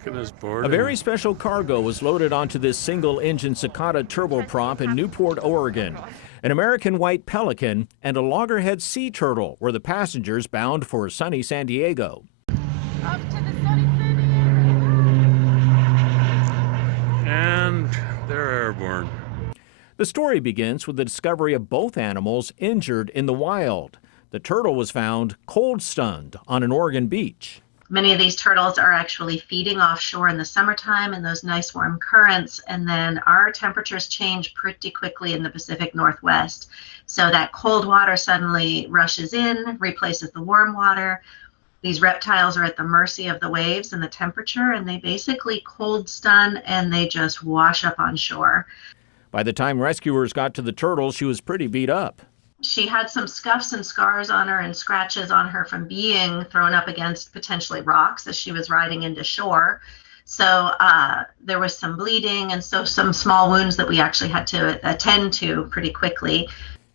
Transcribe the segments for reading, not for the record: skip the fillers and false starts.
Pelican is boarding. A very special cargo was loaded onto this single-engine Cicada turboprop in Newport, Oregon. An American white pelican and a loggerhead sea turtle were the passengers bound for sunny San Diego. Off to the sunny San Diego. And they're airborne. The story begins with the discovery of both animals injured in the wild. The turtle was found cold-stunned on an Oregon beach. Many of these turtles are actually feeding offshore in the summertime in those nice warm currents, and then our temperatures change pretty quickly in the Pacific Northwest. So that cold water suddenly rushes in, replaces the warm water. These reptiles are at the mercy of the waves and the temperature, and they basically cold stun and they just wash up on shore. By the time rescuers got to the turtle, she was pretty beat up. She had some scuffs and scars on her and scratches on her from being thrown up against potentially rocks as she was riding into shore. So there was some bleeding and so some small wounds that we actually had to attend to pretty quickly.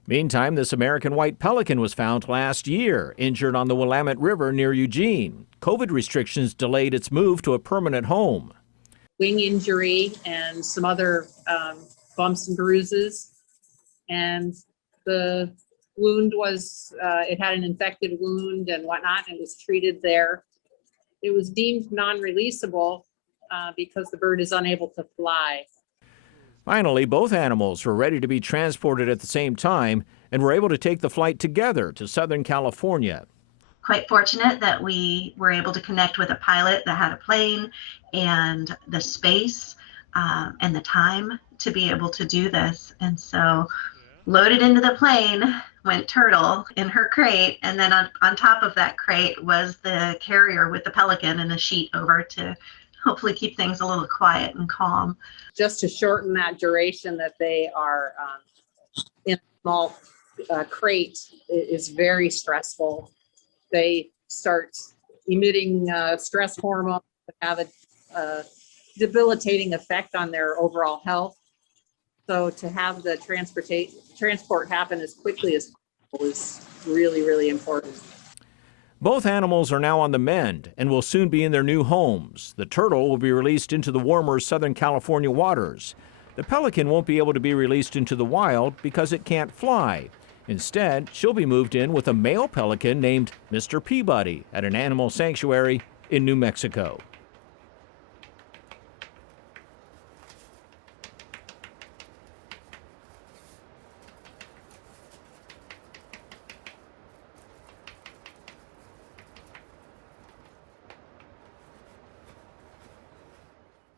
Meantime, this American white pelican was found last year, injured on the Willamette River near Eugene. COVID restrictions delayed its move to a permanent home. Wing injury and some other bumps and bruises. And the wound was, it had an infected wound and whatnot, and it was treated there. It was deemed non-releasable because the bird is unable to fly. Finally, both animals were ready to be transported at the same time and were able to take the flight together to Southern California. Quite fortunate that we were able to connect with a pilot that had a plane and the space and the time to be able to do this. And so loaded into the plane went Turtle in her crate, and then on top of that crate was the carrier with the Pelican and a sheet over to hopefully keep things a little quiet and calm. Just to shorten that duration that they are in a small crate is very stressful. They start emitting stress hormones that have a debilitating effect on their overall health. So to have the transport happen as quickly as possible is really, really important. Both animals are now on the mend and will soon be in their new homes. The turtle will be released into the warmer Southern California waters. The pelican won't be able to be released into the wild because it can't fly. Instead, she'll be moved in with a male pelican named Mr. Peabody at an animal sanctuary in New Mexico.